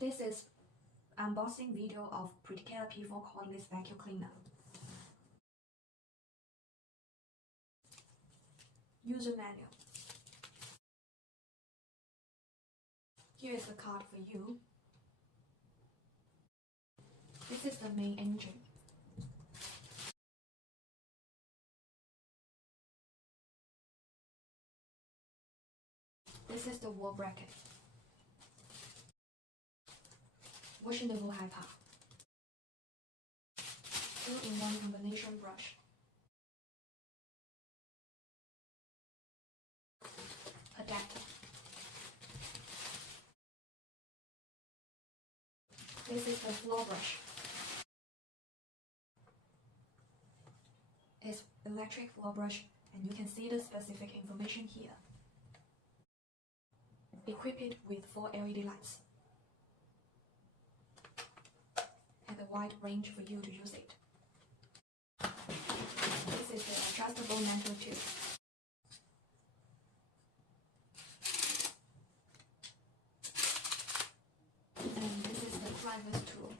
This is unboxing video of PRETTYCARE P4 cordless vacuum cleaner. User manual. Here is the card for you. This is the main engine. This is the wall bracket. Washable HEPA. 2-in-1 combination brush. Adapter. This is the floor brush. It's electric floor brush, and you can see the specific information here. Equipped with 4 LED lights and a wide range for you to use it. This is the adjustable metal tube. And this is the driver's tool.